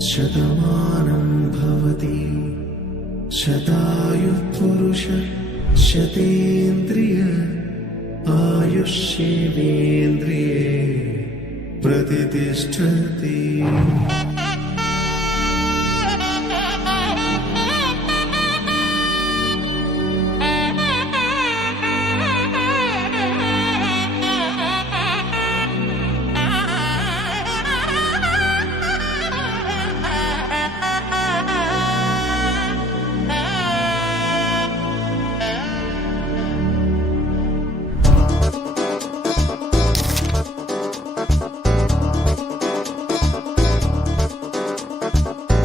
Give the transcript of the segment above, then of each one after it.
శతమానం భవతి శతాయుః పురుష శతేంద్రియ ఆయుష్యేంద్రియే ప్రతిష్ఠతి.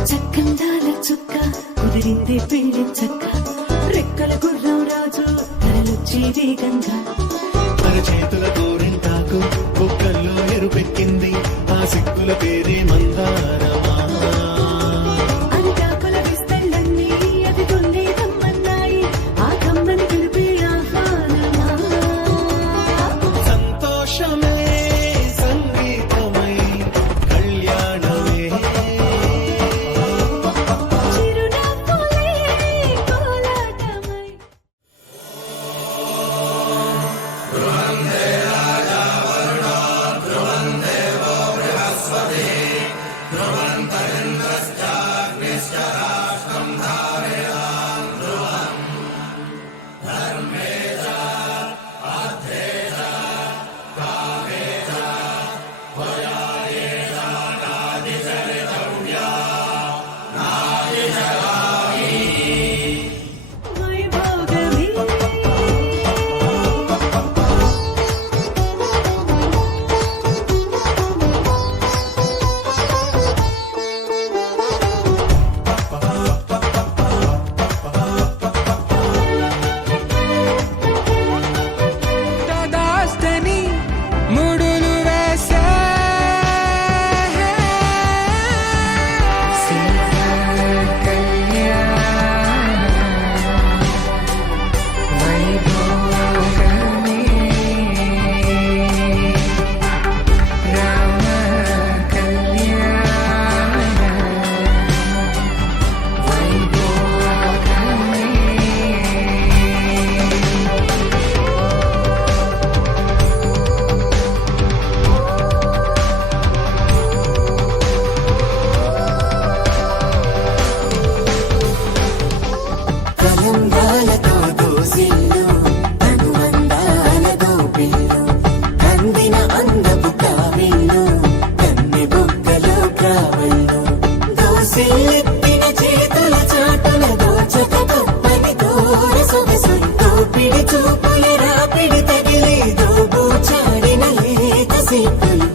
చక్కందాల చుక్క కుదిరిందే పెళ్లి చక్క రెక్కల గుర్రం రాజు తరలొచ్చి వేగంగా మన చేతుల గోరింటాకు కుక్కల్లో ఎరుపెక్కింది ఆ సిక్కుల పేరే మందారమా. అరిటాకుల విస్తళ్ళన్నీ అది కొన్నే దమ్మన్నాయి ఆ కమ్మని పిలిపే ఆహ్వానమా. సంతోషమే సంగీతమై కళ్యాణమే చిరునవ్వులే కోలాటమై వైభోగమే దాస్తని ముడులు వేసే వైభోగమే రామ కళ్యాణ కలంగాలతో దోసిల్లు అనువందాలతో పిల్లు అందిన అందపు కావిల్లు కన్నె బుగ్గలో కావళ్ళు దోసిల్లెత్తిన చేతుల చాటుల దోచక తప్పని దూర సొగసులు దోపిడి చూపుల రాపిడి తగిలి దోబూచాడిన లేత సీపులు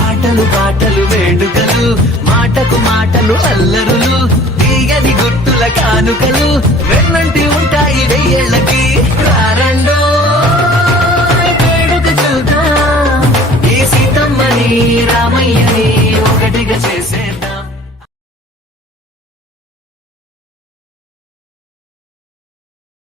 ఆటలు పాటలు వేడుకలు మాటకు మాటలు అల్లరులు తీయని గుర్తుల కానుకలు వెన్నంటి